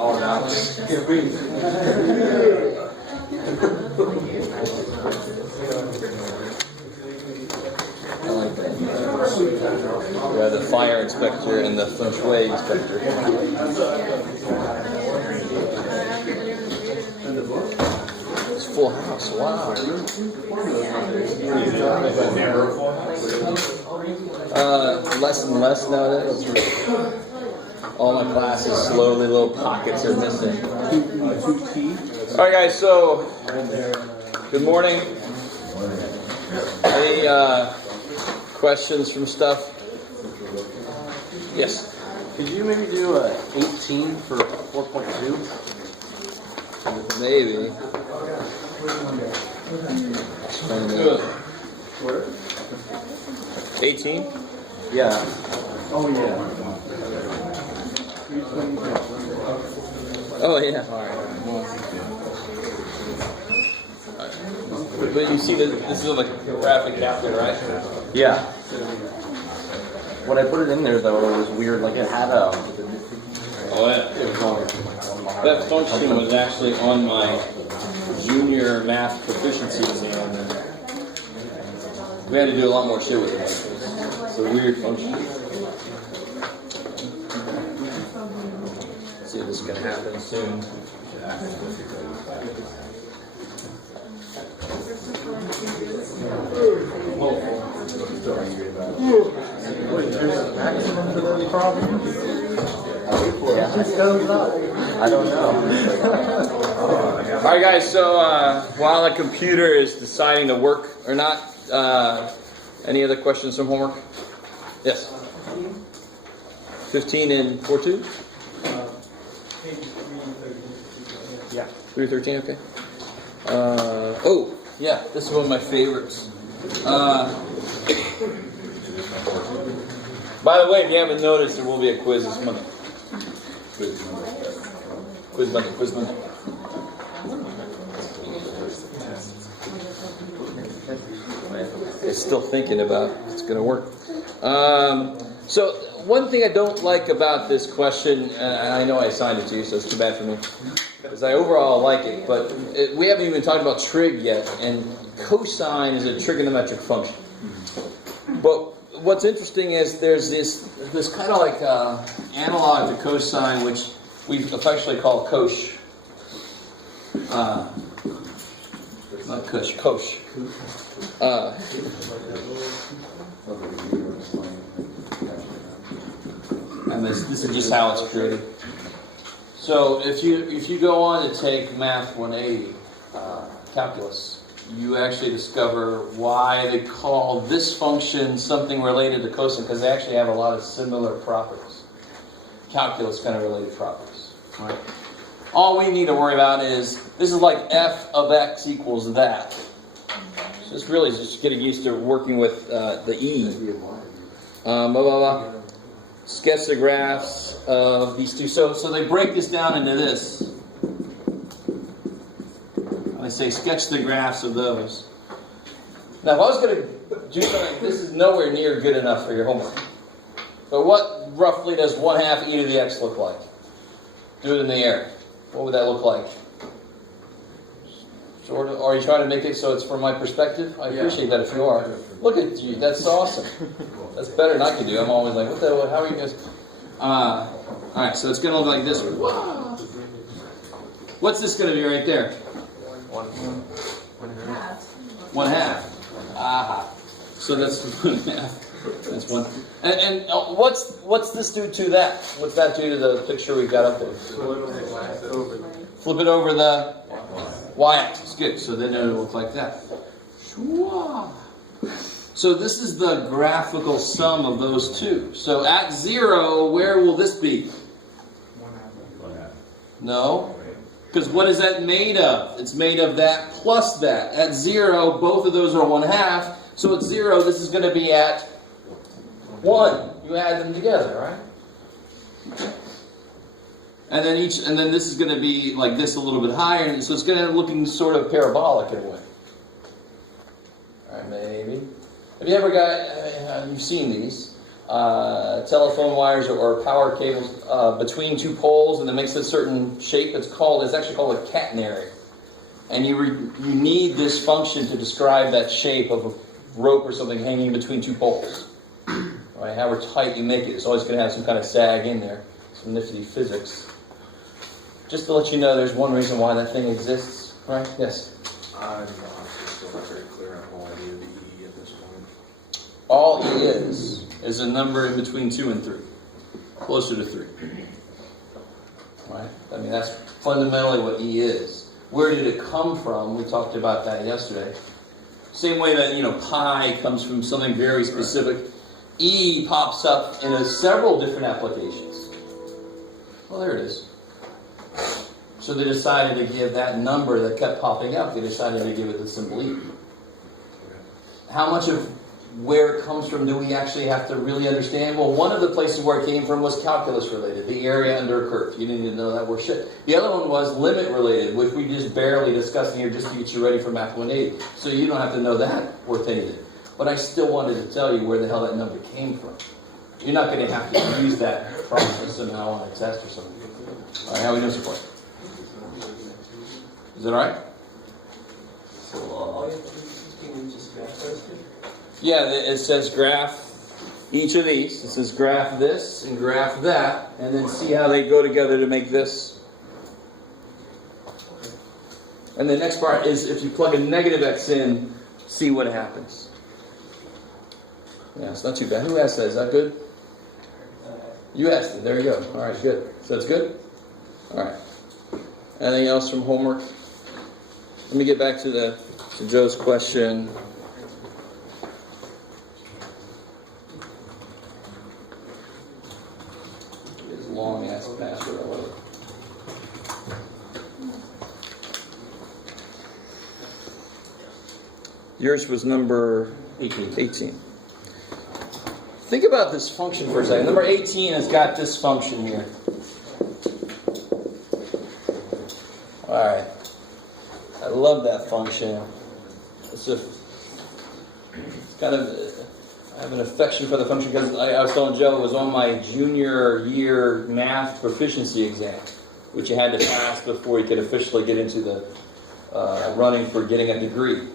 Oh, now can't breathe. I like that. Yeah, the fire inspector and the feng shui inspector. It's full house. Wow. Less and less nowadays. All my classes slowly, little pockets are missing. All right, guys. So, good morning. Any questions from stuff? Yes. Could you maybe do 18 for 4.2? Maybe. 18? Yeah. Oh yeah. Oh yeah. All right. But you see that this is like a graphic calculator, right? Yeah. When I put it in there though, it was weird. Like it had a. Oh yeah. That function was actually on my junior math proficiency exam. We had to do a lot more shit with it. It's a weird function. Let's see if this is going to happen soon. I don't know. All right, guys. So while the computer is deciding to work or not, any other questions from homework? Yes. 15 and 4.2? Yeah. 313. Okay. Oh, yeah. This is one of my favorites. By the way, if you haven't noticed, there will be a quiz this Monday. Quiz Monday. It's still thinking about if it's going to work. So one thing I don't like about this question, and I know I assigned it to you, so it's too bad for me, because I overall like it, but we haven't even talked about trig yet, and cosine is a trigonometric function. But what's interesting is there's this kind of like analog to cosine, which we affectionately call cosh. Not kush, cosh. And this is just how it's created. So if you go on to take Math 180, calculus, you actually discover why they call this function something related to cosine, because they actually have a lot of similar properties. Calculus kind of related properties. Right? All we need to worry about is, this is like f of x equals that. So it's really just getting used to working with the e. Blah, blah, blah. Sketch the graphs of these two. So they break this down into this. I say sketch the graphs of those. Now, if I was going to do something, this is nowhere near good enough for your homework. But what roughly does 1/2 e to the x look like? Do it in the air. What would that look like? Sort of. Are you trying to make it so it's from my perspective? I appreciate that if you are. Look at you. That's awesome. That's better than I can do. I'm always like, what the hell? How are you guys? All right, so it's going to look like this. What's this going to be right there? 1/2. Aha. So that's 1/2. That's one. And what's this do to that? What's that do to the picture we've got up there? Flip it over the y-axis. Good. So then it'll look like that. So this is the graphical sum of those two. So at 0, where will this be? 1/2. No. Because what is that made of? It's made of that plus that. At 0, both of those are 1/2. So at 0, this is going to be at 1. You add them together, right? And then this is going to be like this a little bit higher, and so it's going to end up looking sort of parabolic in a way. All right, maybe. Have you ever you've seen these? telephone wires or power cables between two poles, and it makes a certain shape. It's actually called a catenary. And you need this function to describe that shape of a rope or something hanging between two poles. Right? However tight you make it, it's always going to have some kind of sag in there. Some nifty physics. Just to let you know, there's one reason why that thing exists. Right? Yes? I'm still not very clear on all idea of the E at this point. All E is a number in between 2 and 3. Closer to 3. Right? I mean, that's fundamentally what E is. Where did it come from? We talked about that yesterday. Same way that, pi comes from something very specific. Right. E pops up in several different applications. Well, there it is. So they decided to give that number that kept popping up, they decided to give it the symbol E. How much of where it comes from do we actually have to really understand? Well, one of the places where it came from was calculus related, the area under a curve. You didn't even know that word shit. The other one was limit related, which we just barely discussed here just to get you ready for Math 180. So you don't have to know that worth anything. But I still wanted to tell you where the hell that number came from. You're not going to have to use that process somehow on a test or something. All right, how are we doing so far? Is that all right? So all you have to do is just graph those two? Yeah, it says graph each of these. It says graph this and graph that, and then see how they go together to make this. And the next part is if you plug a negative x in, see what happens. Yeah, it's not too bad. Who asked that? Is that good? You asked it. There you go. All right, good. So that's good? All right. Anything else from homework? Let me get back to Joe's question. His long ass password. I love it. Yours was number 18. Think about this function for a second. Number 18 has got this function here. Alright. I love that function. I have an affection for the function because I was telling Joe it was on my junior year math proficiency exam, which you had to pass before you could officially get into the running for getting a degree.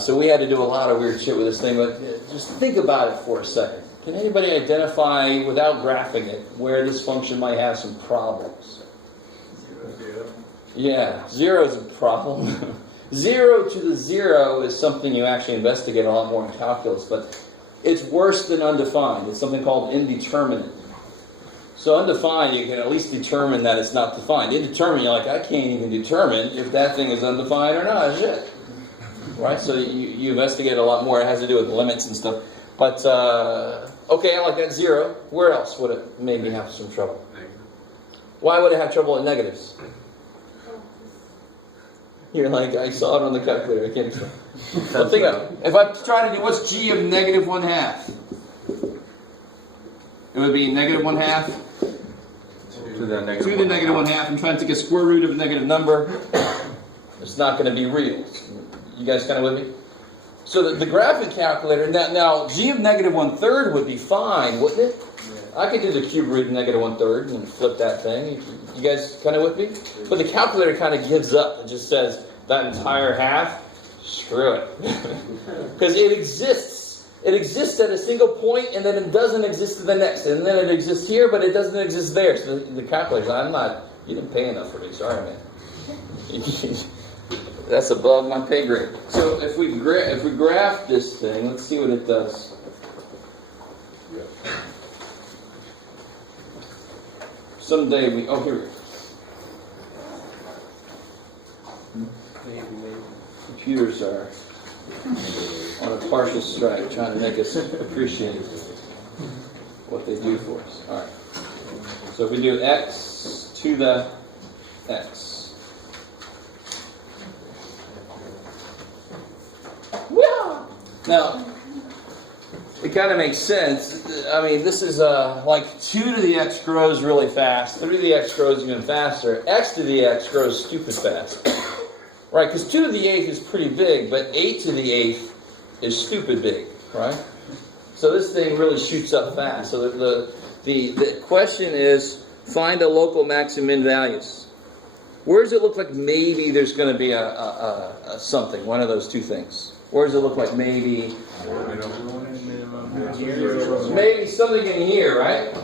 So we had to do a lot of weird shit with this thing, but just think about it for a second. Can anybody identify, without graphing it, where this function might have some problems? Yeah, 0 is a problem. 0 to the 0 is something you actually investigate a lot more in calculus, but it's worse than undefined. It's something called indeterminate. So undefined, you can at least determine that it's not defined. Indeterminate, you're like, I can't even determine if that thing is undefined or not. Shit. Right? So you investigate a lot more. It has to do with limits and stuff. But, okay, I like that 0. Where else would it maybe have some trouble? Why would it have trouble at negatives? You're like, I saw it on the calculator. I can't explain. Well, think of it. If I'm trying to do, what's g of negative 1/2? It would be negative 1/2 to the negative 1/2. I'm trying to take a square root of a negative number. It's not going to be real. You guys kind of with me? So the graphing calculator, now g of negative 1/3 would be fine, wouldn't it? Yeah. I could do the cube root of negative 1/3 and flip that thing. You guys kind of with me? But the calculator kind of gives up. It just says that entire half, screw it. Because it exists. It exists at a single point, and then it doesn't exist at the next. And then it exists here, but it doesn't exist there. So the calculator's you didn't pay enough for me. Sorry, man. That's above my pay grade. So if we graph this thing, let's see what it does. Someday here we go. Computers are on a partial strike, trying to make us appreciate what they do for us. All right. So if we do x to the x. Now, it kind of makes sense. I mean, this is like 2 to the x grows really fast. 3 to the x grows even faster. X to the x grows stupid fast. Right? Because 2 to the 8th is pretty big, but 8 to the 8th is stupid big. Right? So this thing really shoots up fast. So the question is, find the local max and min values. Where does it look like maybe there's going to be a something, one of those two things? Where does it look like maybe something in here, right?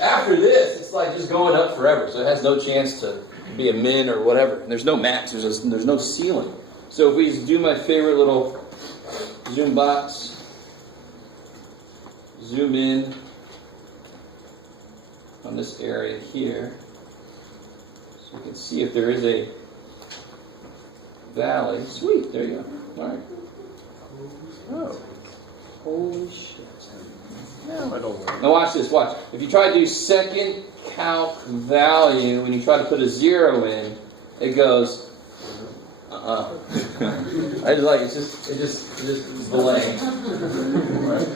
After this, it's like just going up forever. So it has no chance to be a min or whatever. And there's no max. There's no ceiling. So if we just do my favorite little zoom box, zoom in on this area here, so you can see if there is a valley. Sweet, there you go. All right. Oh, holy shit. Now watch this, watch. If you try to do second calc value, when you try to put a 0 in, it goes, I just like it. It's just delaying. Right?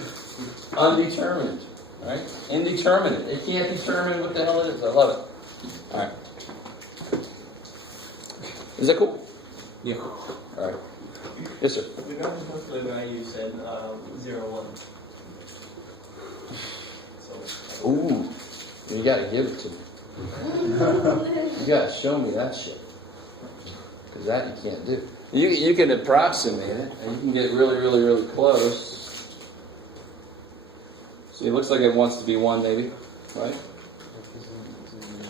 Undetermined. Right? Indeterminate. It can't determine what the hell it is. I love it. Alright. Is that cool? Yeah. Alright. Yes, sir. Regarding the value, you said 0, 1. So, Ooh. You gotta give it to me. You gotta show me that shit. Because that you can't do. You can approximate it, and you can get really, really, really close. See, it looks like it wants to be 1, maybe, right?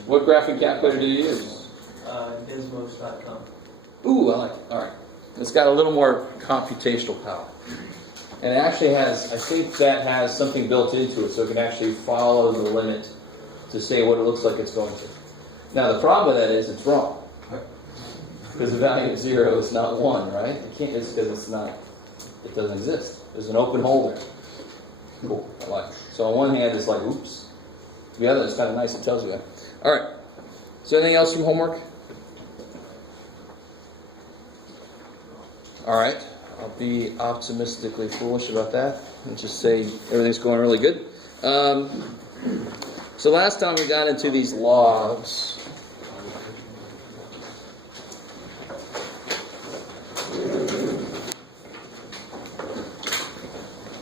What graphic calculator do you use? Desmos.com. Ooh, I like it. All right. It's got a little more computational power. And it actually has, I think that has something built into it, so it can actually follow the limit to say what it looks like it's going to. Now, the problem with that is it's wrong. Because the value of 0 is not 1, right? It can't, it's because it's not, it doesn't exist. There's an open hole there. Cool, I like it. So on one hand, it's like, oops. The other, it's kind of nice, it tells you that. All right. Is there anything else from homework? All right. I'll be optimistically foolish about that and just say everything's going really good. So last time we got into these logs.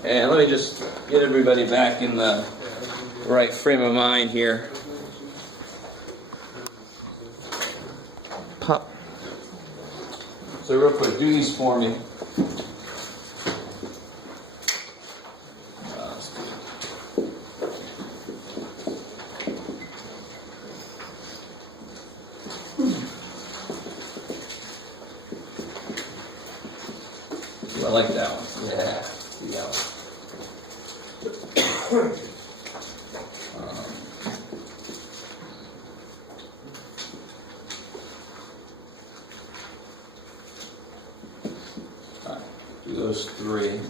And let me just get everybody back in the right frame of mind here. Pop. So real quick, do these for me. I like that one. Yeah, see that one. All right, do those 3.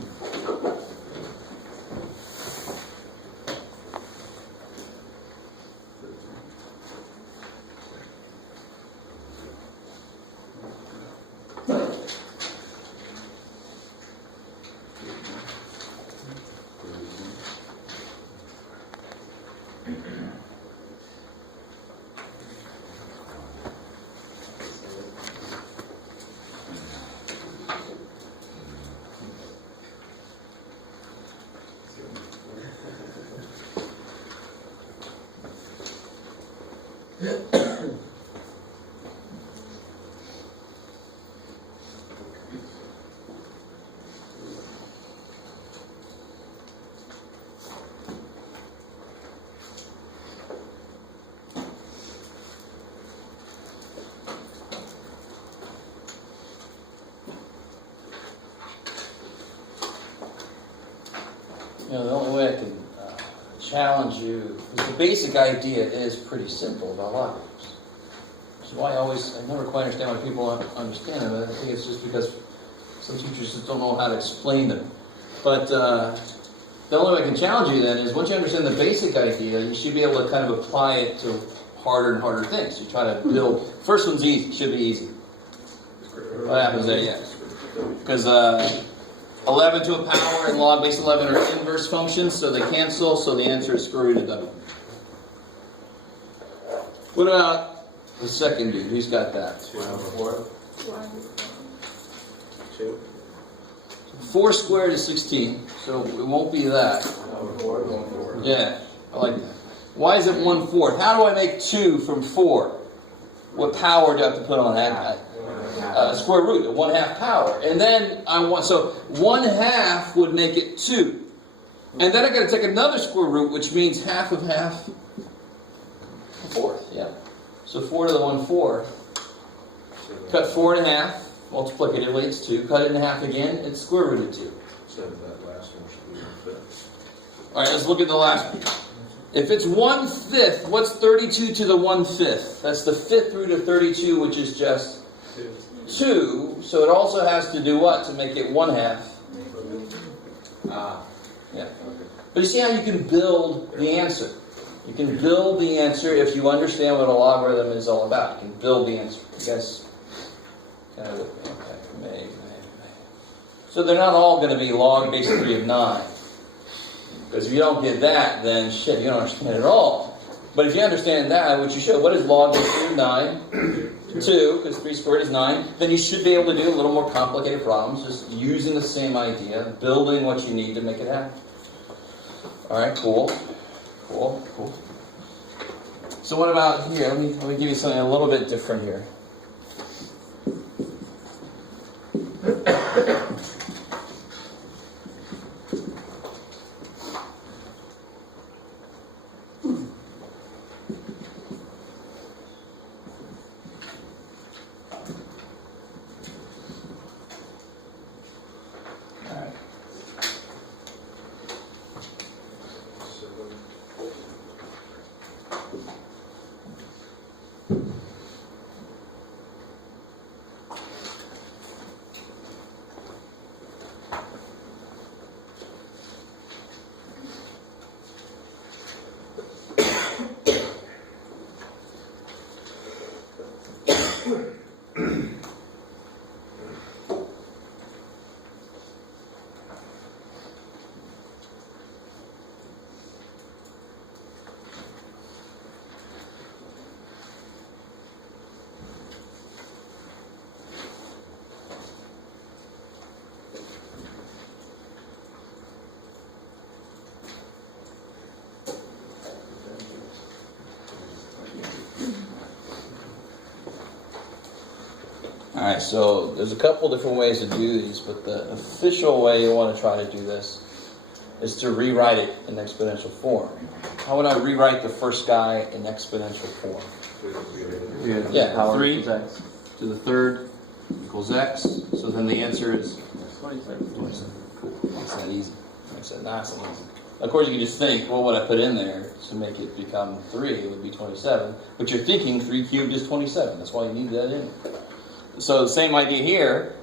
You know, the only way I can challenge you, because the basic idea is pretty simple about logarithms. Which is why I never quite understand why people understand them. I think it's just because some teachers just don't know how to explain them. But the only way I can challenge you then is once you understand the basic idea, you should be able to kind of apply it to harder and harder things. You try to build, first one's easy, should be easy. What happens there? Yeah. Because 11 to a power and log base 11 are inverse functions, so they cancel, so the answer is square root of W. What about the second dude? Who's got that? 2. 4 squared is 16, so it won't be that. 1/4. Yeah, I like that. Why is it 1/4? How do I make 2 from 4? What power do I have to put on that? Square root, 1/2 power. And then so 1/2 would make it 2. And then I got to take another square root, which means half of half, 1/4. Yeah. So 4 to the 1/4. Cut 4 in half. Multiplicatively, it's 2. Cut it in half again. It's square root of 2. So that last one should be 1/5. All right, let's look at the last one. If it's 1/5, what's 32 to the 1/5? That's the 5th root of 32, which is just 2. So it also has to do what to make it 1/2? Yeah. But you see how you can build the answer? You can build the answer if you understand what a logarithm is all about. You can build the answer. You guys kind of with me? Okay. May. So they're not all going to be log base 3 of 9. Because if you don't get that, then shit, you don't understand it at all. But if you understand that, which you should, what is log base 3 of 9? 2, because 3 squared is 9. Then you should be able to do a little more complicated problems, just using the same idea, building what you need to make it happen. Alright, cool. So what about here? Let me give you something a little bit different here. Alright, so there's a couple different ways to do these, but the official way you want to try to do this is to rewrite it in exponential form. How would I rewrite the first guy in exponential form? Yeah, power 3 equals x. to the 3rd equals x. So then the answer is 27. 27. Cool. That's that easy. Makes that nice and easy. Of course, you can just think, well, what I put in there to make it become 3 it would be 27. But you're thinking 3 cubed is 27. That's why you need that in. So the same idea here.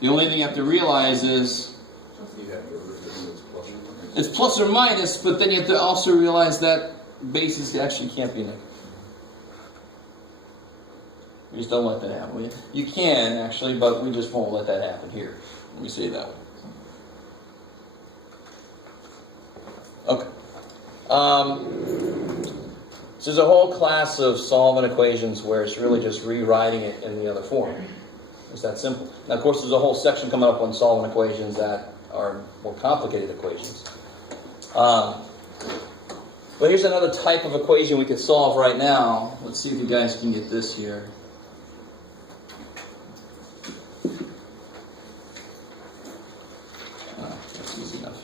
The only thing you have to realize is it's plus or minus, but then you have to also realize that basis actually can't be negative. We just don't let that happen. You can actually, but we just won't let that happen here. Let me say it that way. Okay. So there's a whole class of solving equations where it's really just rewriting it in the other form. It's that simple. Now, of course, there's a whole section coming up on solving equations that are more complicated equations. But here's another type of equation we could solve right now. Let's see if you guys can get this here. That's easy enough.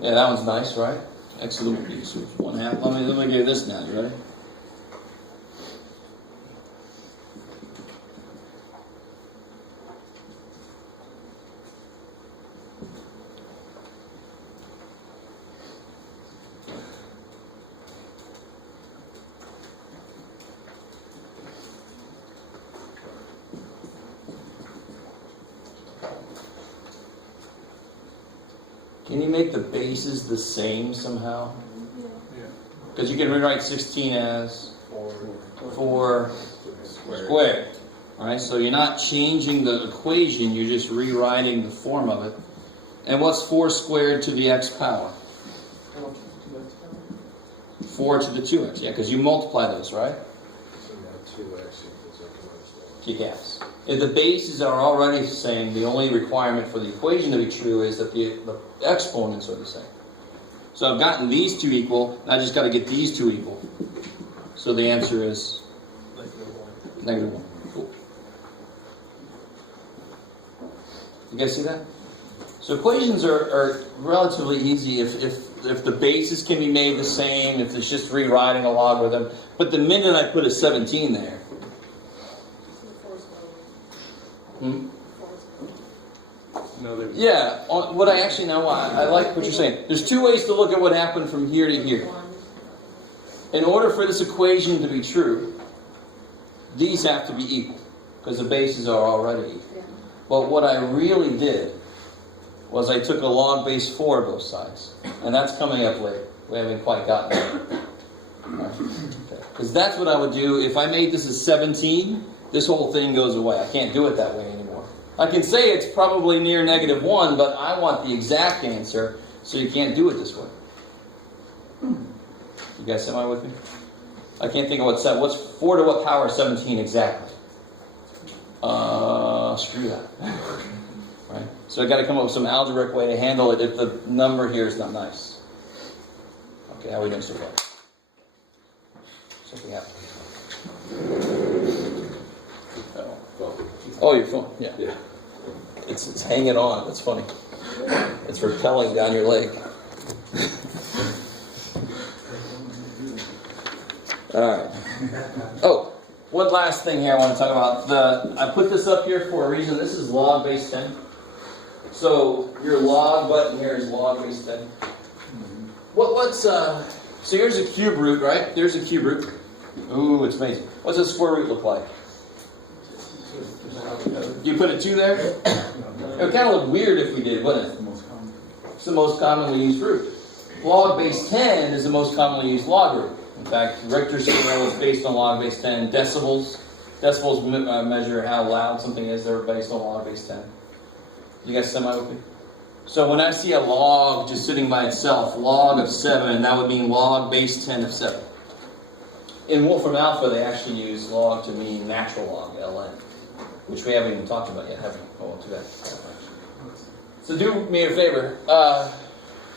Yeah, that one's nice, right? X to the 1/2. Let me give you this now. You ready? Can you make the bases the same somehow? Because you can rewrite 16 as 4 squared. Alright, so you're not changing the equation, you're just rewriting the form of it. And what's 4 squared to the x power? 4 to the 2x, yeah, because you multiply those, right? 2x equals x minus 1. Kick ass. If the bases are already the same, the only requirement for the equation to be true is that the exponents are the same. So I've gotten these two equal, and I just got to get these two equal. So the answer is -1. Cool. You guys see that? So equations are relatively easy if the bases can be made the same, if it's just rewriting a logarithm. But the minute I put a 17 there, yeah, what I actually know, I like what you're saying. There's two ways to look at what happened from here to here. In order for this equation to be true, these have to be equal, because the bases are already equal. But what I really did was I took a log base 4 of both sides. And that's coming up later. We haven't quite gotten there. Because that's what I would do. If I made this as 17, this whole thing goes away. I can't do it that way anymore. I can say it's probably near -1, but I want the exact answer, so you can't do it this way. You guys semi with me? I can't think of what's 4 to what power 17 exactly. Screw that. Right? So I got to come up with some algebraic way to handle it if the number here is not nice. Okay, how are we doing so far? Something happened. Oh, your phone. Yeah. It's hanging on. That's funny. It's repelling down your leg. All right. Oh, one last thing here I want to talk about. I put this up here for a reason. This is log base 10. So your log button here is log base 10. So here's a cube root, right? There's a cube root. Ooh, it's amazing. What's a square root look like? You put a 2 there? It would kind of look weird if we did, wouldn't it? It's the most commonly used root. Log base 10 is the most commonly used log root. In fact, Richter scale is based on log base 10. Decibels measure how loud something is. They're based on log base 10. You guys semi with me? So when I see a log just sitting by itself, log of 7, that would mean log base 10 of 7. In Wolfram Alpha, they actually use log to mean natural log, ln, which we haven't even talked about yet, have we? Oh, too bad. So do me a favor.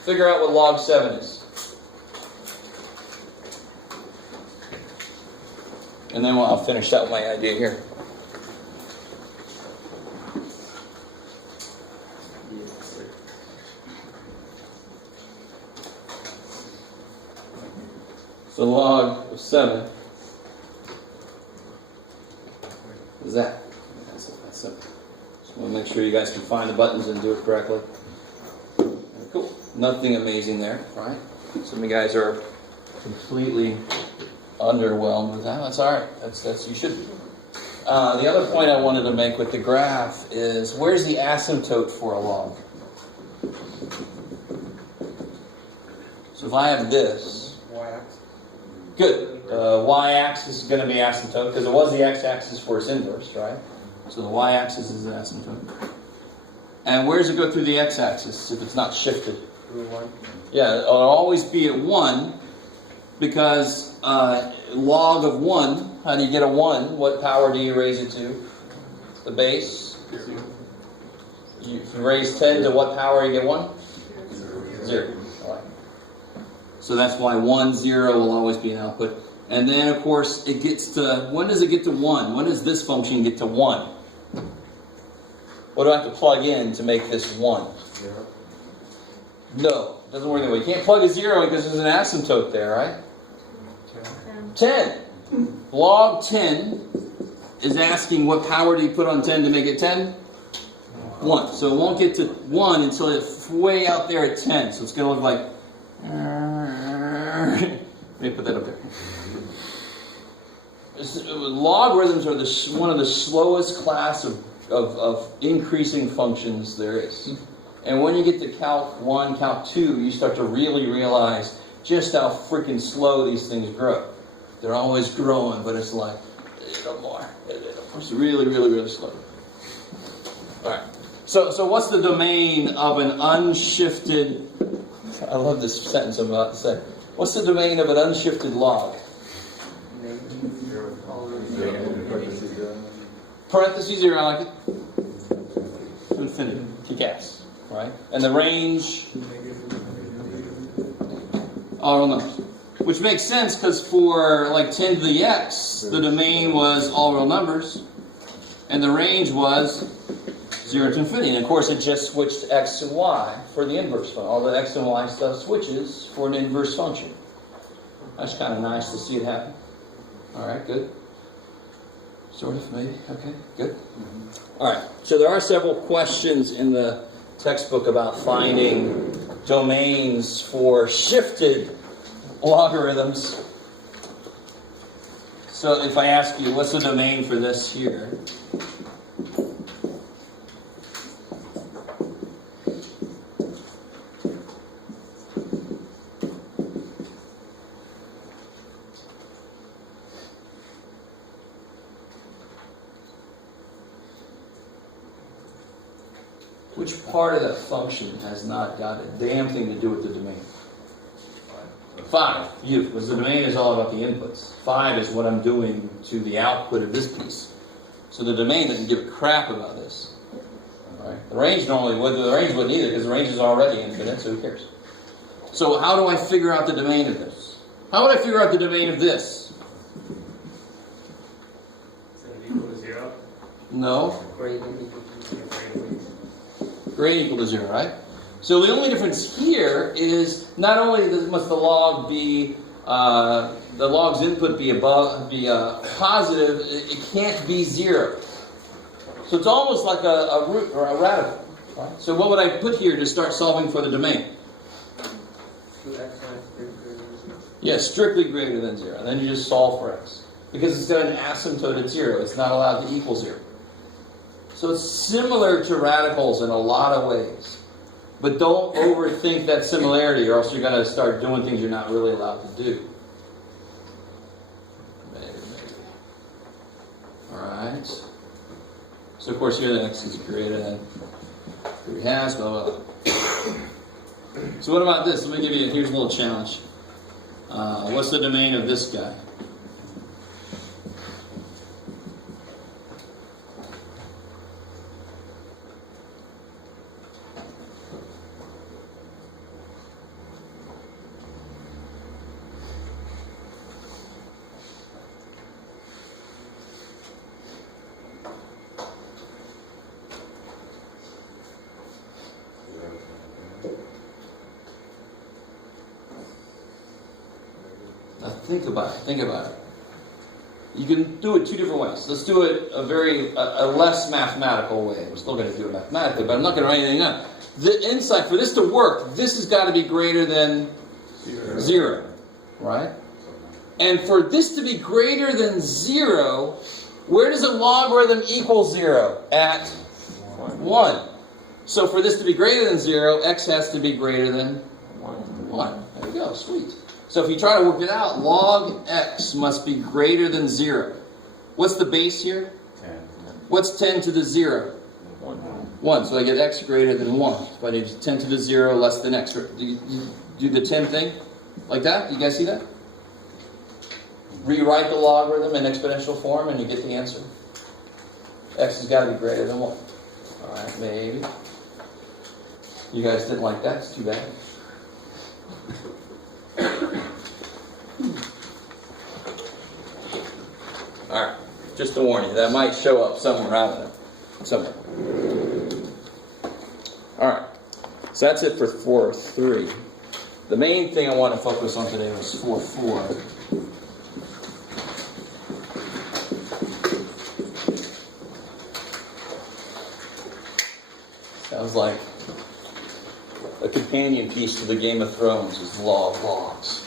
Figure out what log 7 is. And then I'll finish out my idea here. So log of 7 is that. That's simple. Just want to make sure you guys can find the buttons and do it correctly. Cool. Nothing amazing there, right? Some of you guys are completely underwhelmed with that. That's all right. That's you should be. The other point I wanted to make with the graph is, where's the asymptote for a log? So if I have this, good. Y-axis is going to be asymptote, because it was the x-axis for its inverse, right? So the y-axis is an asymptote. And where does it go through the x-axis if it's not shifted? 1. Yeah, it'll always be at 1, because log of 1, how do you get a 1? What power do you raise it to? The base? If you raise 10 to what power you get 1? 0. All right. So that's why 1, 0 will always be an output. And then, of course, it gets to... When does it get to 1? When does this function get to 1? What do I have to plug in to make this 1? 0. No, it doesn't work that way. You can't plug a 0 because there's an asymptote there, right? 10. Log 10 is asking what power do you put on 10 to make it 10? 1. So it won't get to 1 until it's way out there at 10. So it's going to look like... Let me put that up there. Logarithms are one of the slowest class of increasing functions there is. And when you get to Calc 1, Calc 2, you start to really realize just how freaking slow these things grow. They're always growing, but it's like a little more. It's really, really, really slow. All right. So what's the domain of an unshifted... I love this sentence I'm about to say. What's the domain of an unshifted log? 0. parentheses here, I like it, to infinity, kick-ass, right? And the range, all real numbers. Which makes sense because for like 10 to the x, the domain was all real numbers, and the range was 0 to infinity. And of course, it just switched x and y for the inverse function. All the x and y stuff switches for an inverse function. That's kind of nice to see it happen. All right, good. Sort of, maybe. Okay, good. All right, so there are several questions in the textbook about finding domains for shifted logarithms. So if I ask you, what's the domain for this here? Which part of that function has not got a damn thing to do with the domain? 5, beautiful, because the domain is all about the inputs. 5 is what I'm doing to the output of this piece. So the domain doesn't give a crap about this. All right? The range normally would, the range wouldn't either, because the range is already infinite, so who cares? So how do I figure out the domain of this? How would I figure out the domain of this? Is it equal to 0? No. Greater than equal to 0. Greater equal to 0, right? So the only difference here is not only must the log be the log's input be positive, it can't be 0. So it's almost like a root or a radical. Right? So what would I put here to start solving for the domain? 2x minus 3 greater than 0. Yes, strictly greater than 0. Then you just solve for x. Because it's got an asymptote at 0. It's not allowed to equal 0. So it's similar to radicals in a lot of ways. But don't overthink that similarity, or else you're going to start doing things you're not really allowed to do. Maybe. All right. So of course here the x is greater than 3/2, blah, blah, blah. So what about this? Let me give you, here's a little challenge. What's the domain of this guy? Now think about it. You can do it two different ways. Let's do it a less mathematical way. We're still going to do it mathematically, but I'm not going to write anything up. The insight, for this to work, this has got to be greater than 0, right? And for this to be greater than 0, where does a logarithm equal 0? At 1. So for this to be greater than 0, x has to be greater than 1. There you go, sweet. So if you try to work it out, log x must be greater than 0. What's the base here? 10. What's 10 to the 0? 1. So I get x greater than 1. If I need 10 to the 0 less than x. Do you do the 10 thing? Like that? You guys see that? Rewrite the logarithm in exponential form and you get the answer. X has got to be greater than 1. Alright, maybe. You guys didn't like that? It's too bad. Alright, just to warn you, that might show up somewhere, I don't know. Somewhere. Alright, so that's it for 4.3. The main thing I want to focus on today was 4.4. Sounds like a companion piece to the Game of Thrones is Law of Logs.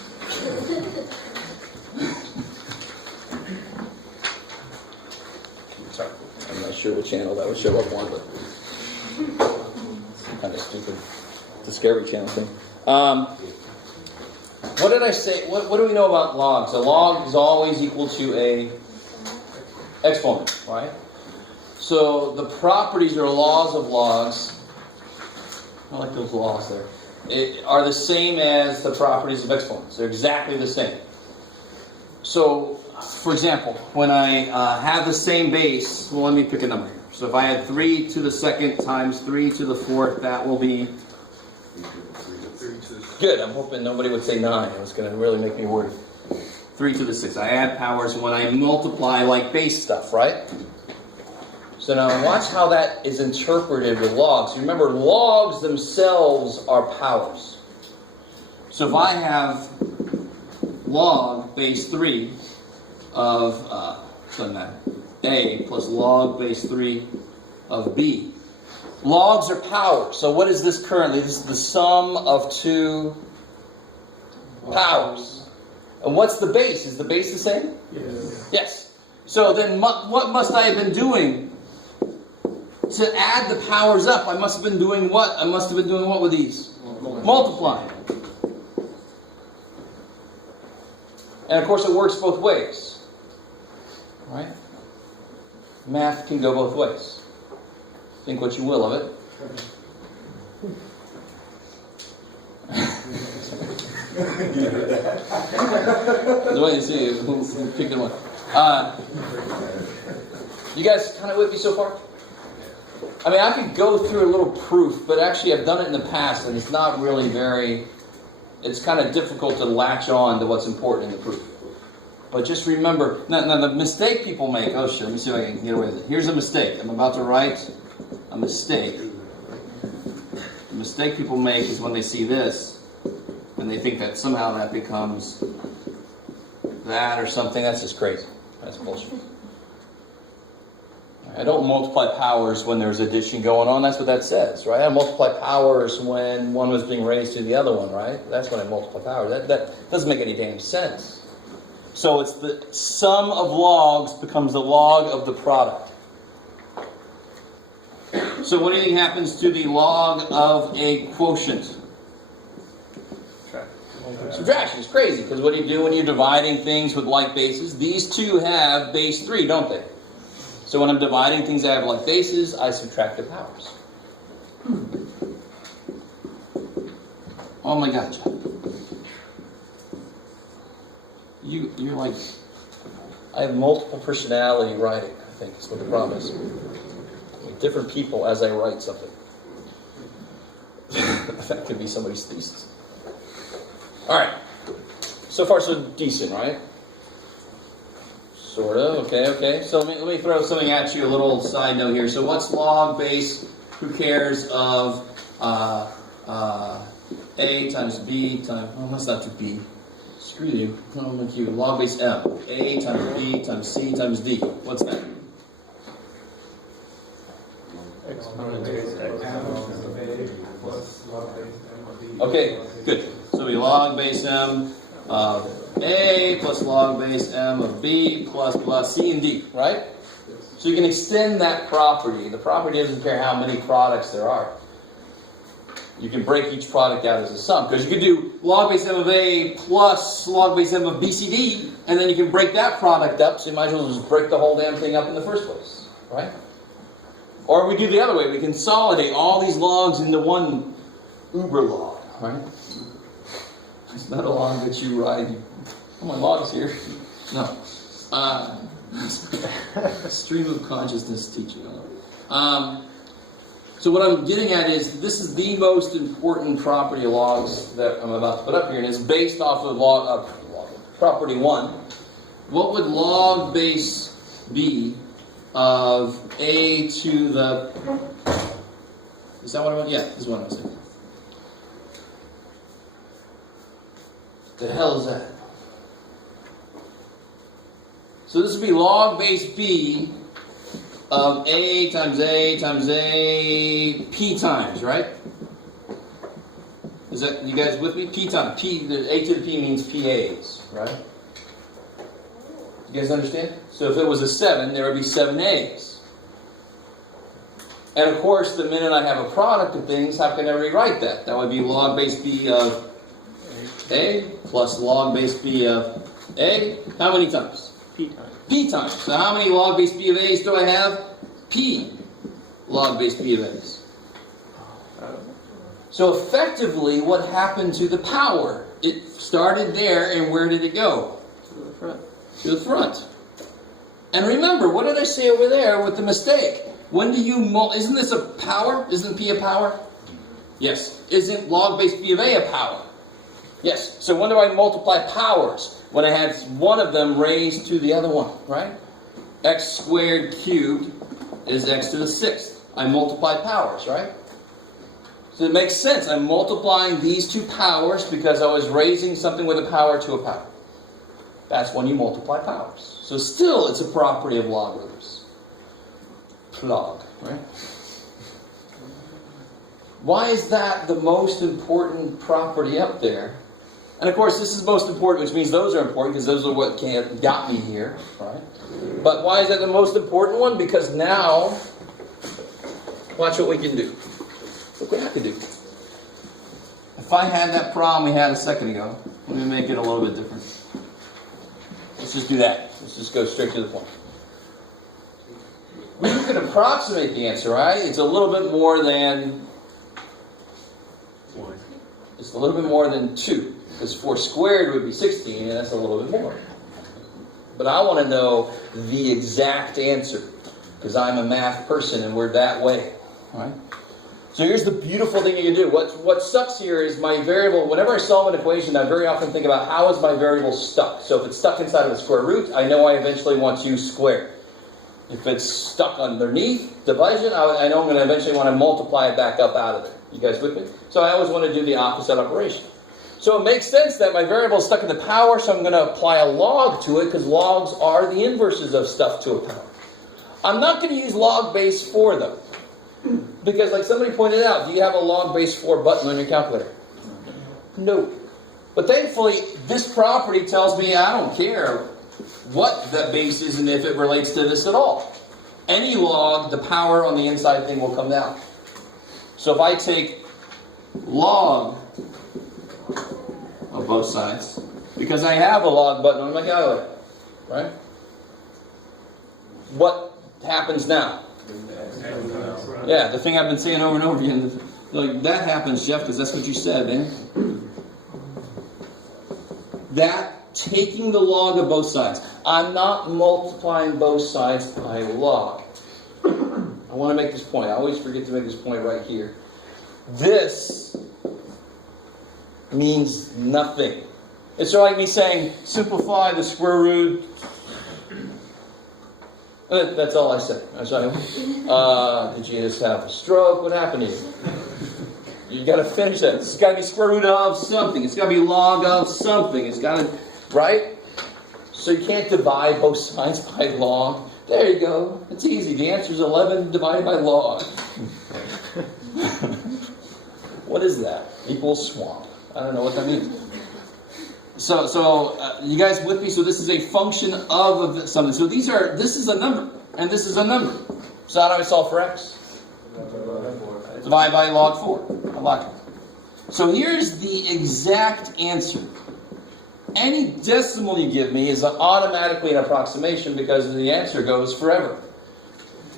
Sorry, I'm not sure the channel that would show up on, but kind of stupid. Discovery Channel thing. What did I say? What do we know about logs? A log is always equal to a exponent, right? So the properties or laws of logs, I like those laws there, are the same as the properties of exponents. They're exactly the same. So for example, when I have the same base, well, let me pick a number here. So if I had 3 to the second times 3 to the fourth, that will be... Good, I'm hoping nobody would say 9. It was going to really make me worried. 3 to the 6th. I add powers when I multiply like base stuff, right? So now watch how that is interpreted with logs. Remember, logs themselves are powers. So if I have log base 3 of, doesn't matter, A plus log base 3 of B. Logs are powers. So what is this currently? This is the sum of 2 powers. And what's the base? Is the base the same? Yes. Yes. So then what must I have been doing? To add the powers up, I must have been doing what? I must have been doing what with these? Multiplying. And of course it works both ways. Right? Math can go both ways. Think what you will of it. I was waiting to see who picked it one. You guys kind of with me so far? I mean, I could go through a little proof, but actually I've done it in the past, and it's not really very... It's kind of difficult to latch on to what's important in the proof. But just remember, now the mistake people make... Oh shit, let me see if I can get away with it. Here's a mistake. I'm about to write a mistake. The mistake people make is when they see this, and they think that somehow that becomes that or something. That's just crazy. That's bullshit. I don't multiply powers when there's addition going on. That's what that says, right? I multiply powers when one was being raised to the other one, right? That's when I multiply powers. That doesn't make any damn sense. So it's the sum of logs becomes the log of the product. So what do you think happens to the log of a quotient? Subtraction is crazy, because what do you do when you're dividing things with like bases? These two have base 3, don't they? So when I'm dividing things that have like bases, I subtract the powers. Oh my God, Jeff. You're like... I have multiple personality writing, I think is what the problem is. With different people as I write something. That could be somebody's thesis. Alright. So far so decent, right? Sort of, okay. So let me throw something at you, a little side note here. So what's log base, who cares, of A times B times, well, let's not do B. Screw you. I don't like you. Log base M. A times B times C times D. What's that? Okay, good. So it'll be log base M of A plus log base M of B plus C and D, right? So you can extend that property. The property doesn't care how many products there are. You can break each product out as a sum. Because you can do log base M of A plus log base M of B, C, D, and then you can break that product up, so you might as well just break the whole damn thing up in the first place, right? Or we do the other way. We consolidate all these logs into one uber log, right? It's not a log that you ride. Oh, my log's here. No. Stream of consciousness teaching. So what I'm getting at is this is the most important property of logs that I'm about to put up here, and it's based off of property 1. What would log base be of A to the... Is that what I want? Yeah, this is what I was saying. The hell is that? So this would be log base B of A times A times A P times, right? Is that, you guys with me? P times P, the A to the P means PAs, right? You guys understand? So if it was a 7, there would be 7 A's. And of course, the minute I have a product of things, how can I rewrite that? That would be log base B of A plus log base B of A. How many times? P times. P times. So how many log base B of A's do I have? P log base B of A's. So effectively, what happened to the power? It started there, and where did it go? To the front. To the front. And remember, what did I say over there with the mistake? When do you isn't this a power? Isn't P a power? Yes. Isn't log base P of A a power? Yes. So when do I multiply powers? When I had one of them raised to the other one, right? X squared cubed is x to the 6th. I multiply powers, right? So it makes sense. I'm multiplying these two powers because I was raising something with a power to a power. That's when you multiply powers. So still, it's a property of logarithms. Log, right? Why is that the most important property up there? And of course, this is most important, which means those are important because those are what got me here, right? But why is that the most important one? Because now, watch what we can do. Look what I can do. If I had that problem we had a second ago, let me make it a little bit different. Let's just do that. Let's just go straight to the point. You can approximate the answer, right? It's a little bit more than... It's a little bit more than 2. Because 4 squared would be 16, and that's a little bit more. But I want to know the exact answer. Because I'm a math person, and we're that way. Right? So here's the beautiful thing you can do. What sucks here is my variable, whenever I solve an equation, I very often think about how is my variable stuck. So if it's stuck inside of a square root, I know I eventually want to use squared. If it's stuck underneath division, I know I'm going to eventually want to multiply it back up out of there. You guys with me? So I always want to do the opposite operation. So it makes sense that my variable is stuck in the power, so I'm going to apply a log to it, because logs are the inverses of stuff to a power. I'm not going to use log base 4, though. Because like somebody pointed out, do you have a log base 4 button on your calculator? No. But thankfully, this property tells me I don't care what that base is and if it relates to this at all. Any log, the power on the inside thing will come down. So if I take log of both sides, because I have a log button on my calculator, right? What happens now? Yeah, the thing I've been saying over and over again. Like, that happens, Jeff, because that's what you said, man. That, taking the log of both sides. I'm not multiplying both sides by log. I want to make this point. I always forget to make this point right here. This means nothing. It's like me saying, simplify the square root. That's all I say. I'm sorry. Did you just have a stroke? What happened to you? You got to finish that. It's got to be square root of something. It's got to be log of something. It's got to, right? So you can't divide both sides by log. There you go. It's easy. The answer is 11 divided by log. What is that? Equals swamp. I don't know what that means. So you guys with me? So this is a function of something. So this is a number, and this is a number. So how do I solve for x? Divide by log 4. I like it. So here's the exact answer. Any decimal you give me is automatically an approximation because the answer goes forever.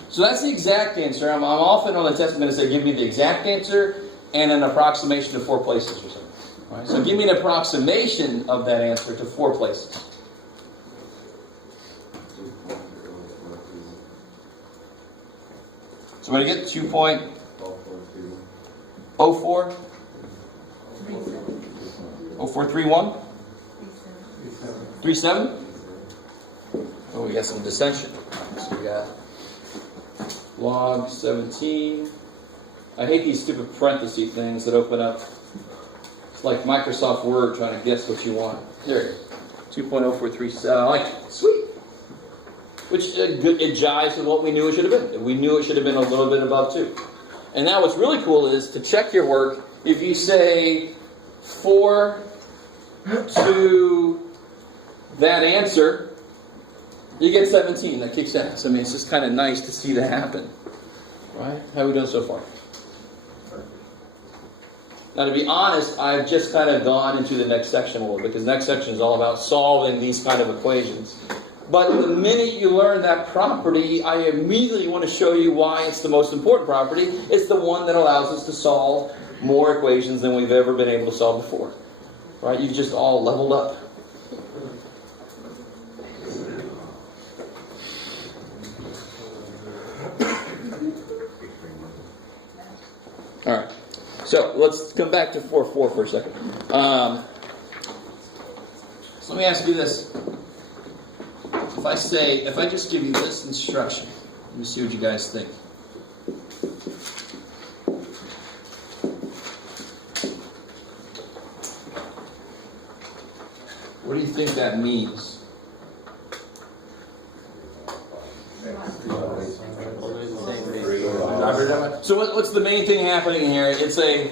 So that's the exact answer. I'm often on the test going to say, give me the exact answer and an approximation to 4 places or something. Right, so give me an approximation of that answer to 4 places. So what do you get? 2.04? 0431? 37? Oh, we got some dissension. So we got log 17. I hate these stupid parenthesis things that open up. It's like Microsoft Word trying to guess what you want. There it is. 2.0437. I like it. Sweet. Which it jives with what we knew it should have been. We knew it should have been a little bit above 2. And now what's really cool is to check your work. If you say 4 to that answer, you get 17. That kicks ass. I mean, it's just kind of nice to see that happen. Right? How are we doing so far? Now, to be honest, I've just kind of gone into the next section a little bit, because the next section is all about solving these kind of equations. But the minute you learn that property, I immediately want to show you why it's the most important property. It's the one that allows us to solve more equations than we've ever been able to solve before. Right? You've just all leveled up. So let's come back to 4 for a second. So let me ask you this. If I just give you this instruction, let me see what you guys think. What do you think that means? So what's the main thing happening here? It's a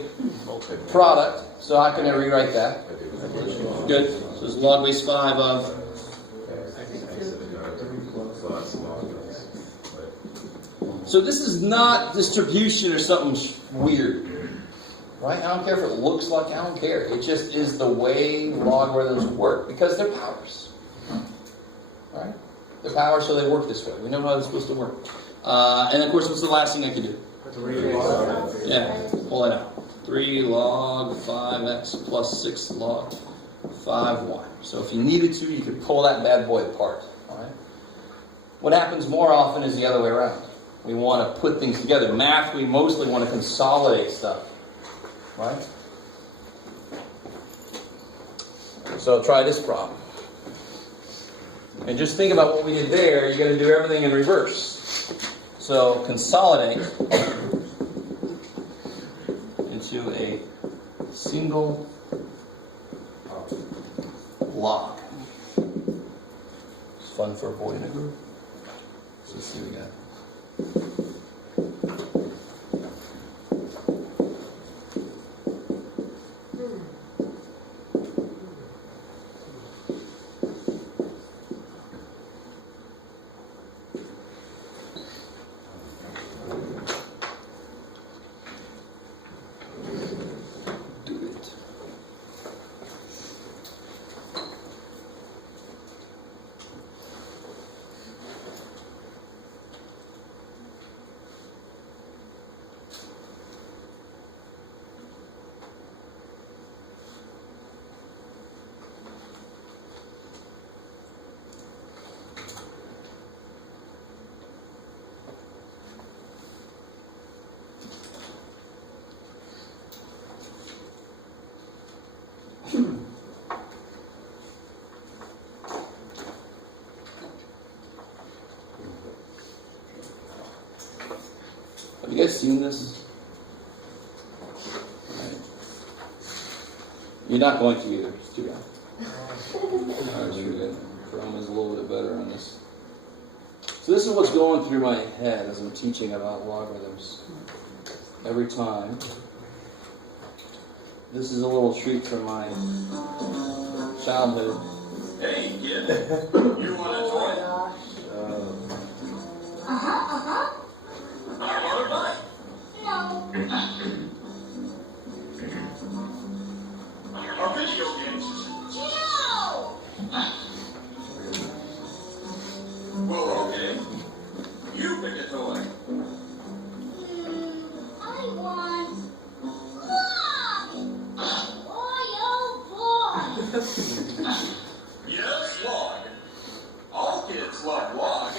product. So how can I rewrite that? Good. So it's log base 5 of. So this is not distribution or something weird. Right? I don't care if it looks like, I don't care. It just is the way logarithms work because they're powers. Right? They're powers, so they work this way. We know how they're supposed to work. And of course, what's the last thing I can do? Yeah, pull it out. 3 log 5x plus 6 log 5y. So if you needed to, you could pull that bad boy apart. All right? What happens more often is the other way around. We want to put things together. Math, we mostly want to consolidate stuff. Right? So try this problem. And just think about what we did there. You're going to do everything in reverse. So consolidate into a single log. It's fun for a boy in a group. So let's see what we got. Have you guys seen this? Right. You're not going to either. It's too bad. Alright, sure good. Chrome is a little bit better on this. So this is what's going through my head as I'm teaching about logarithms. Every time. This is a little treat from my childhood. Hey, kid. You want a toy? I want to buy. No. Our video games. No. Well, okay. You pick a toy. I want Boy, oh boy. Yes, log. All kids love log.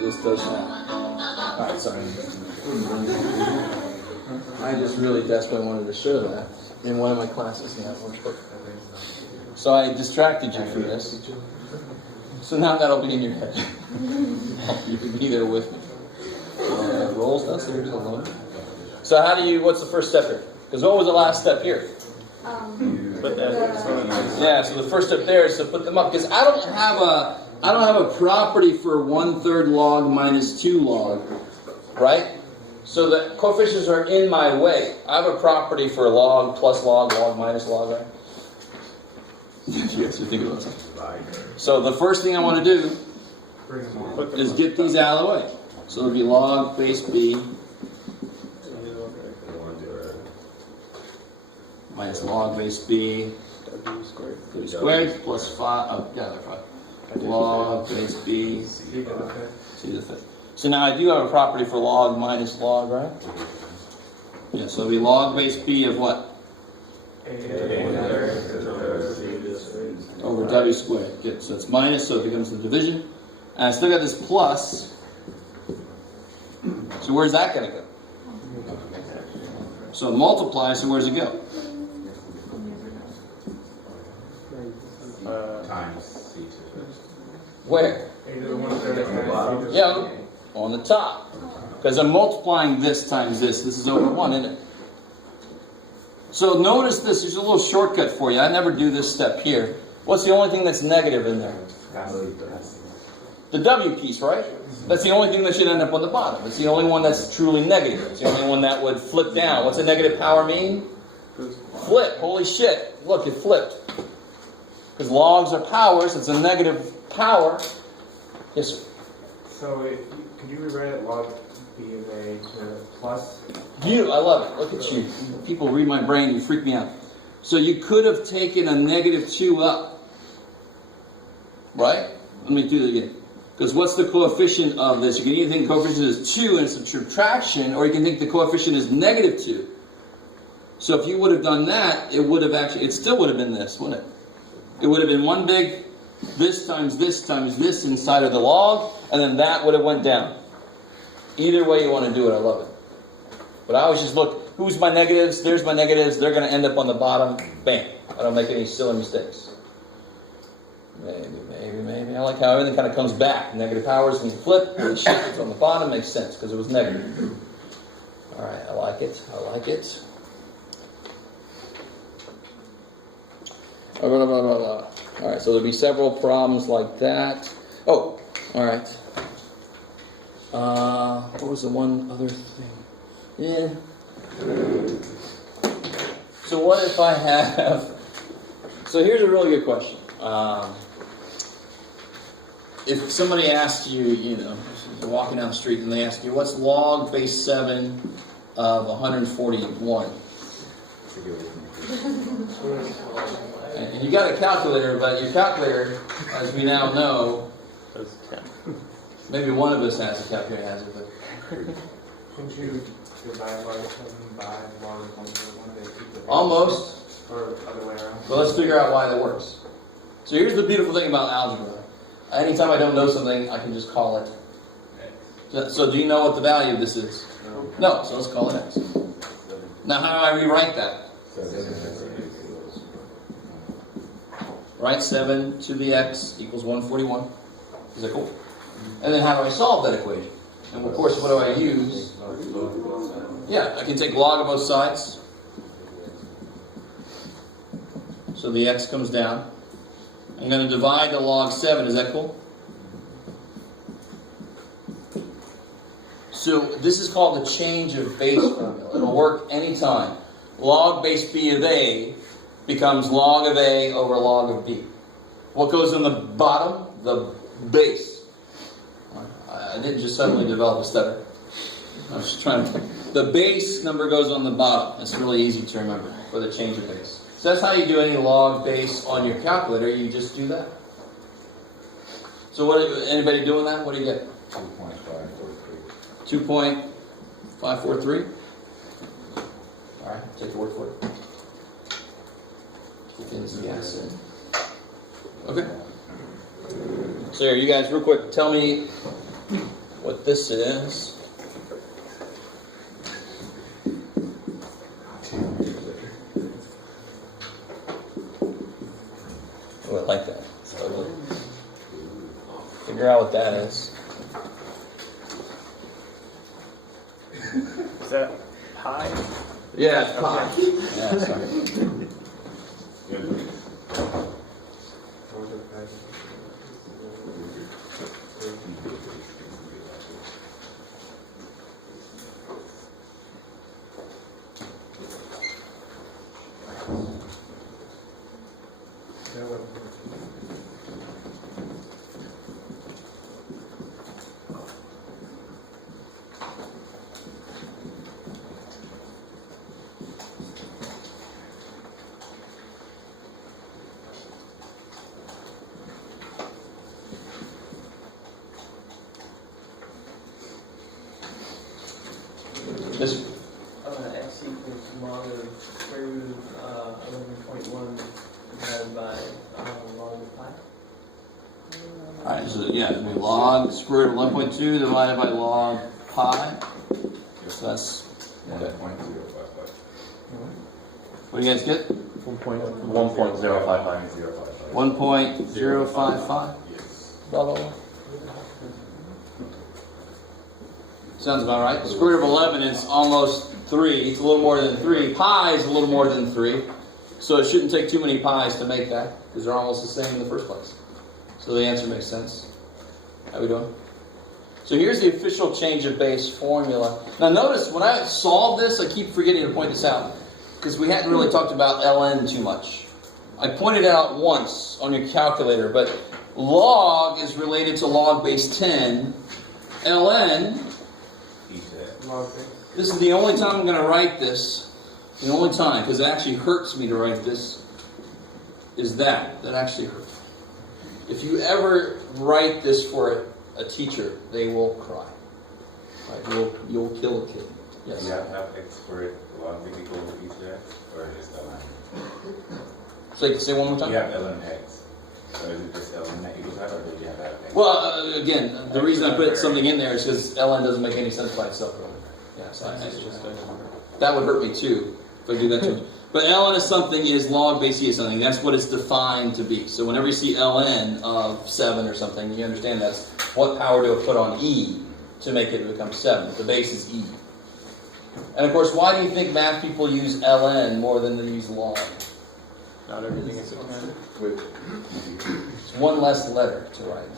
This does that. Alright, sorry. I just really desperately wanted to show that in one of my classes. Yeah, so I distracted you from this. So now that'll be in your head. You can be there with me. Rolls downstairs alone. So how do you, what's the first step here? Because what was the last step here? Yeah, so the first step there is to put them up. Because I don't have a property for 1/3 log minus 2 log, right? So the coefficients are in my way. I have a property for log plus log, log minus log, right? Yes, you think about it. So the first thing I want to do is get these out of the way. So it'll be log base b minus log base b w squared plus 5. Oh, yeah, they're 5. log base b C to the fifth. c to the fifth. So now I do have a property for log minus log, right? Yeah, so it'll be log base b of what? Over w squared. Good. So it's minus, so it becomes the division. And I still got this plus. So where's that going to go? So it multiplies, so where does it go? Times C to the fifth. Where? Yeah, on the top. Because I'm multiplying this times this. This is over 1, isn't it? So notice this. There's a little shortcut for you. I never do this step here. What's the only thing that's negative in there? The W piece, right? That's the only thing that should end up on the bottom. It's the only one that's truly negative. It's the only one that would flip down. What's a negative power mean? Flip. Holy shit. Look, it flipped. Because logs are powers. It's a negative power. Yes, sir. So could you rewrite it log b of a to plus? You, I love it. Look at you. People read my brain. You freak me out. So you could have taken a negative 2 up. Right? Let me do it again. Because what's the coefficient of this? You can either think the coefficient is 2 and it's a subtraction, or you can think the coefficient is negative 2. So if you would have done that, it would have actually, it still would have been this, wouldn't it? It would have been one big this times this inside of the log, and then that would have went down. Either way you want to do it, I love it. But I always just look, who's my negatives? There's my negatives. They're going to end up on the bottom. Bam. I don't make any silly mistakes. Maybe. I like how everything kind of comes back. Negative powers can flip. Holy shit, it's on the bottom. Makes sense because it was negative. All right, I like it. All right, so there'll be several problems like that. Oh, all right. What was the one other thing? Yeah. So what if I have... So here's a really good question. If somebody asked you, you're walking down the street and they ask you, what's log base 7 of 141? And you got a calculator, but your calculator, as we now know, maybe one of us has a calculator, has it, but... Couldn't you divide log 7 by log 141? Almost. Or other way around? But let's figure out why that works. So here's the beautiful thing about algebra. Anytime I don't know something, I can just call it. So do you know what the value of this is? No, so let's call it x. Now how do I rewrite that? Right, 7 to the x equals 141. Is that cool? And then how do I solve that equation? And of course, what do I use? Yeah, I can take log of both sides. So the x comes down. I'm going to divide the log 7. Is that cool? So this is called the change of base formula. It'll work anytime. Log base b of a becomes log of a over log of b. What goes in the bottom? The base. I didn't just suddenly develop a stutter. I was just trying to... The base number goes on the bottom. It's really easy to remember for the change of base. So that's how you do any log base on your calculator. You just do that. So what? Anybody doing that? What do you get? 2.543. 2.543. All right, take your word for it. Yes. Okay. So here, you guys, real quick, tell me what this is. Oh, I like that. It's ugly. Figure out what that is. Is that pi? Yeah, it's pi. Yeah, sorry. This, X equals log of square root of 11.1 divided by log of pi. alright, so yeah, we log square root of 11.2 divided by log pi. So that's, okay. 1.055. What do you guys get? 1.055. 1.055? Yes. Blah, blah, blah. Sounds about right. The square root of 11 is almost 3. It's a little more than 3. Pi is a little more than 3. So it shouldn't take too many pi's to make that, because they're almost the same in the first place. So the answer makes sense. How we doing? So here's the official change of base formula. Now notice, when I solve this, I keep forgetting to point this out, because we hadn't really talked about ln too much. I pointed it out once on your calculator, but log is related to log base 10. ln, Log base. this is the only time I'm going to write this, the only time, because it actually hurts me to write this, is that actually hurts. If you ever write this for a teacher, they will cry. Right? You'll kill a kid. Yes. You have to have x squared log big equal to each x, or just ln? So say one more time. You have ln x. So is it just ln that equals that, or do you have that x? Well, again, the reason I put something in there is because ln doesn't make any sense by itself. Really. Yeah, so that would hurt me too if I do that too. But ln is something is log base e is something. That's what it's defined to be. So whenever you see ln of 7 or something, you understand that's what power do I put on e to make it become 7. The base is e. And of course, why do you think math people use ln more than they use log? Not everything is extended. It's one less letter to write.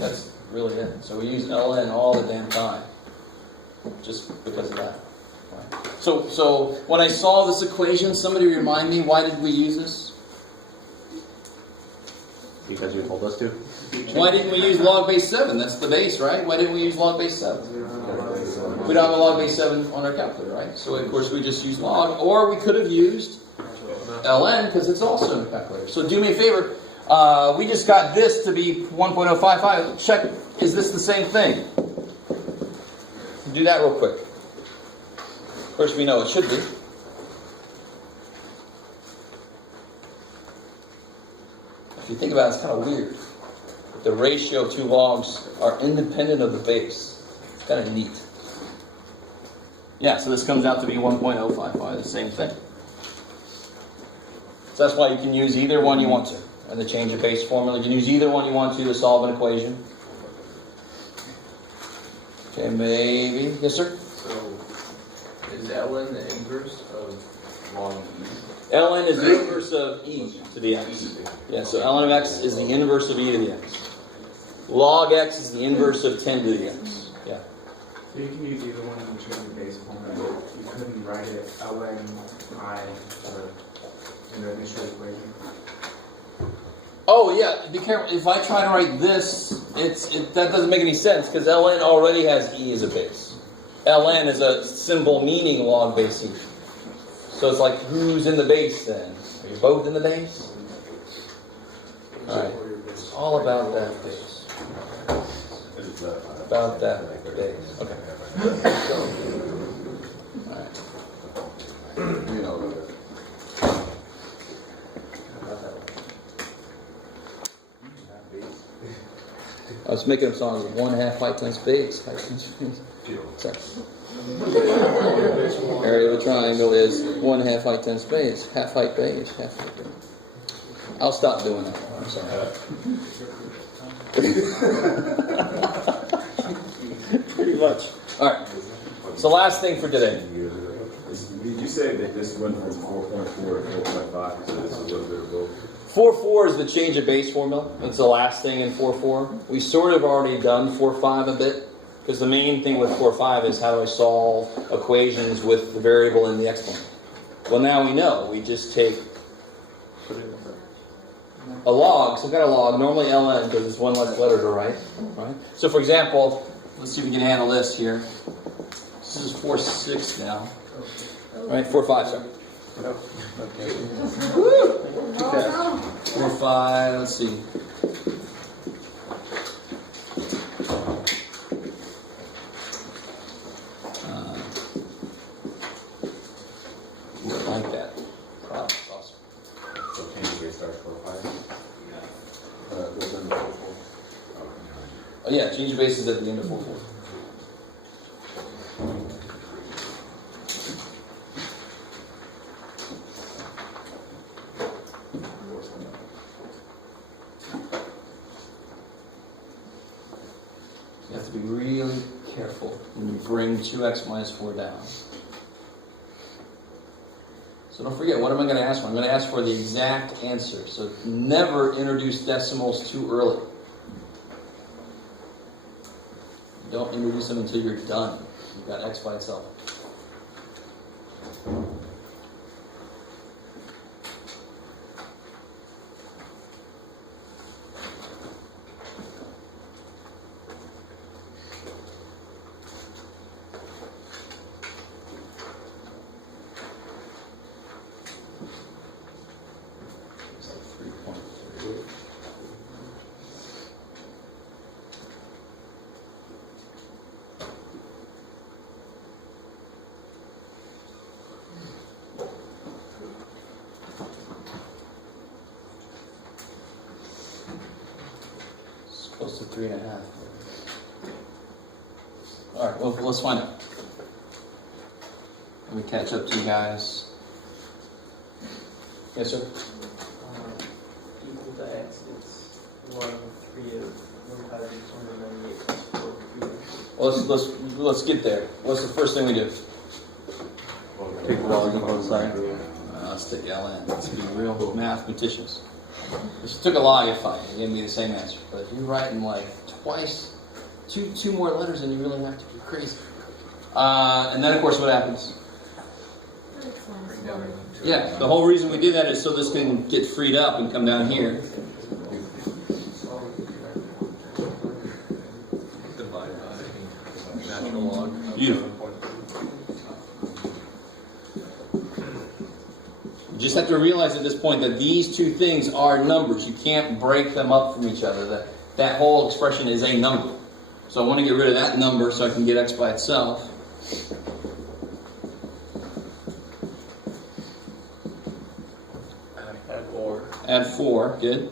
That's really it. So we use ln all the damn time, just because of that. Right. So when I saw this equation, somebody remind me, why did we use this? Because you told us to. Why didn't we use log base 7? That's the base, right? Why didn't we use log base 7? We don't have a log base 7 on our calculator, right? So of course we just use log, or we could have used ln because it's also in the calculator. So do me a favor, we just got this to be 1.055. Check, is this the same thing? Do that real quick. Of course we know it should be. If you think about it, it's kind of weird. The ratio of two logs are independent of the base. It's kind of neat. Yeah, so this comes out to be 1.055, the same thing. So that's why you can use either one you want to. And the change of base formula, you can use either one you want to solve an equation. Okay, maybe. Yes, sir? So, is ln the inverse of log e? ln is the inverse of e to the x. Yeah, so ln of x is the inverse of e to the x. Log x is the inverse of 10 to the x. Yeah. So you can use either one in the change of base formula. You couldn't write it ln I in the initial equation. Oh yeah, be careful. If I try to write this, that doesn't make any sense because ln already has e as a base. ln is a symbol meaning log base e. So it's like, who's in the base then? Are you both in the base? All right. It's all about that base. About that base. Okay. All right. You know, I was making up songs of 1/2 height times base. Height times base. Sorry. Area of a triangle is 1/2 height times base. Half height base. Half height base. I'll stop doing that. I'm sorry. Pretty much. All right. So last thing for today. Did you say that this went from 4.4 to 4.5, so this is a little bit of both? 4.4 is the change of base formula. It's the last thing in 4.4. We sort of already done 4.5 a bit, because the main thing with 4.5 is how do I solve equations with the variable in the exponent. Well, now we know. We just take a log, some kind of log, normally ln, because it's one less letter to write. Right? So for example, let's see if we can handle this here. This is 4.6 now. Right, 4.5, sorry. 4.5, let's see. Oh yeah, change your bases at the end of 4-4. You have to be really careful when you bring 2x minus 4 down. So don't forget, what am I going to ask for? I'm going to ask for the exact answer. So never introduce decimals too early. Don't introduce them until you're done. You've got x by itself. Close to 3.5. All right, well, let's find out. Let me catch up to you guys. Yes, sir? Equal to x, it's 1/3 of 1,298. Well, let's get there. What's the first thing we do? Take the log on both sides. Let's take ln. Let's be real mathematicians. If you took a log, it's fine. It gave me the same answer. But if you're writing like twice, two more letters, then you really have to be crazy. And then, of course, what happens? Yeah, the whole reason we did that is so this can get freed up and come down here. Divide by natural log. Beautiful. You just have to realize at this point that these two things are numbers. You can't break them up from each other. That whole expression is a number. So I want to get rid of that number so I can get x by itself. Add 4, good.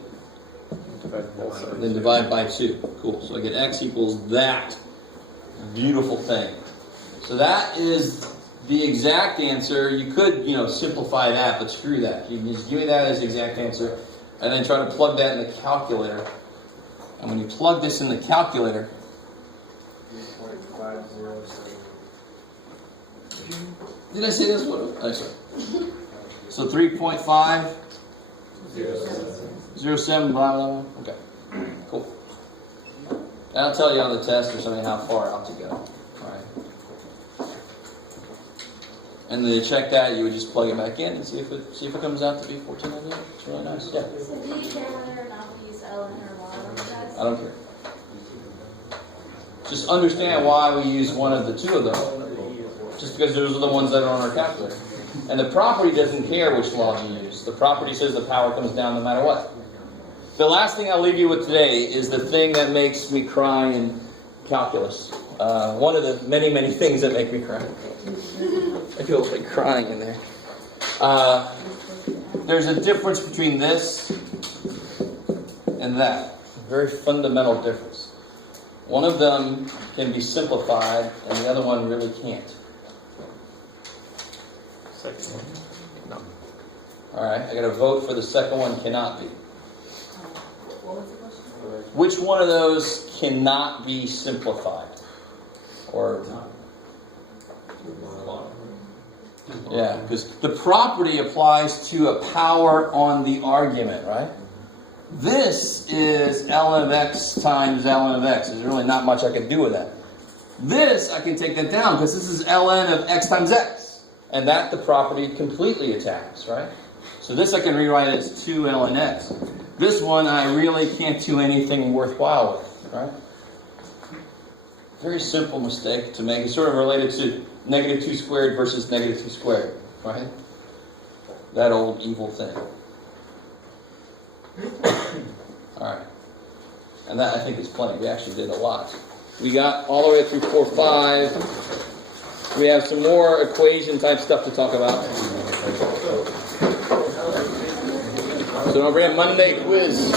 Then divide by 2. Cool. So I get x equals that beautiful thing. So that is the exact answer. You could, simplify that, but screw that. You can just give me that as the exact answer, and then try to plug that in the calculator. And when you plug this in the calculator, did I say this? What? Oh, sorry. So 3.507, blah, blah, blah. Okay, cool. And I'll tell you on the test or something how far out to go. All right. And then to check that, you would just plug it back in and see if it comes out to be 1498. It's really nice. Yeah. So do you care whether or not we use ln or log on the test? I don't care. Just understand why we use one of the two of them. Just because those are the ones that are on our calculator. And the property doesn't care which log you use. The property says the power comes down no matter what. The last thing I'll leave you with today is the thing that makes me cry in calculus. One of the many, many things that make me cry. I feel like crying in there. There's a difference between this and that. A very fundamental difference. One of them can be simplified, and the other one really can't. Second one. No. All right, I got to vote for the second one. Cannot be. Which one of those cannot be simplified? Or yeah, because the property applies to a power on the argument, right? This is ln of x times ln of x. There's really not much I can do with that. This, I can take that down because this is ln of x times x. And that the property completely attacks, right? So this I can rewrite as 2 ln x. This one I really can't do anything worthwhile with, right? Very simple mistake to make. It's sort of related to negative 2 squared versus negative 2 squared, right? That old evil thing. Alright. And that I think is plenty. We actually did a lot. We got all the way through 4, 5. We have some more equation type stuff to talk about. So don't forget Monday quiz.